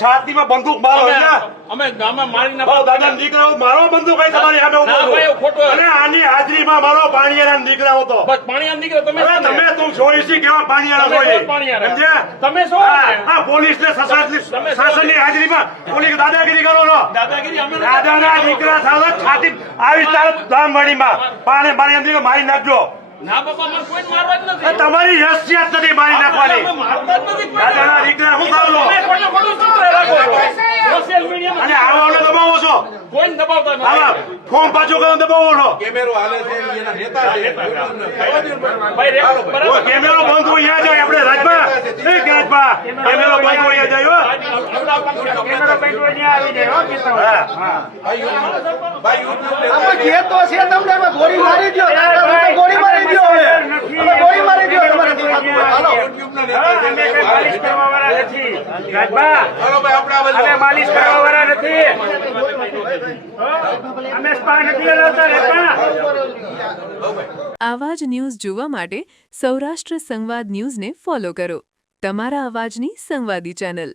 છાતીમાં બંદૂક મારો અમે ગામમાં મારી ના દાદા દીકરાઓ મારો બંદૂક ભાઈ તમારી સામે ઉભો છું. અને આની હાજરીમાં મારો પાણીયાના દીકરા હતો. બસ પાણીયા દીકરા તમે તું જોઈશી કેવા પાણીયાના સમજ્યા? તમે શું હા પોલીસને શાસનની હાજરીમાં પોલીસ દાદાગીરી કરો છો. દાદાગીરી અમે દાદાના દીકરા સાથે છાતી આવી તાર ધામવાડીમાં પાણીયાના દીકરા મારી નાખજો. ના બાપા મને કોઈ મારવા જ નથી. તમારી હેસિયત નથી મારી નાખવાની. દાદાના દીકરા શું કરો સોશિયલ મીડિયા અને આવાને દબાવો છો. કોઈ દબાવતા નથી. આવા ફોર્મ પાછો કરો દબાવો છો. કેમેરો હાલે છે એના નેતા છે ભાઈ ઓ કેમેરો બંધ હોય અહીંયા જાય આપણે રાજભા એ રાજભા કેમેરો બંધ હોય અહીંયા જાય કેમેરો બંધ હોય ત્યાં આવી જાય હો હા ભાઈ યુટ્યુબ અમે જે તો છે તમને અમે ગોળી મારી દો ગોળી મારી દો હવે અમે ગોળી મારી દો તમારે દેખાતું હોય. હાલો યુટ્યુબ ના નેતા છે અમે કઈ માલિશ કરવા વાળા નથી રાજભા હાલો ભાઈ આપણે આ બાજુ અમે માલિશ કરવા વાળા નથી અમે સ્પા નથી હલાવતા રાજભા આવા જ ન્યૂઝ જોવા માટે સૌરાષ્ટ્ર સંવાદ ન્યૂઝને ફોલો કરો. તમારા અવાજની સંવાદી ચેનલ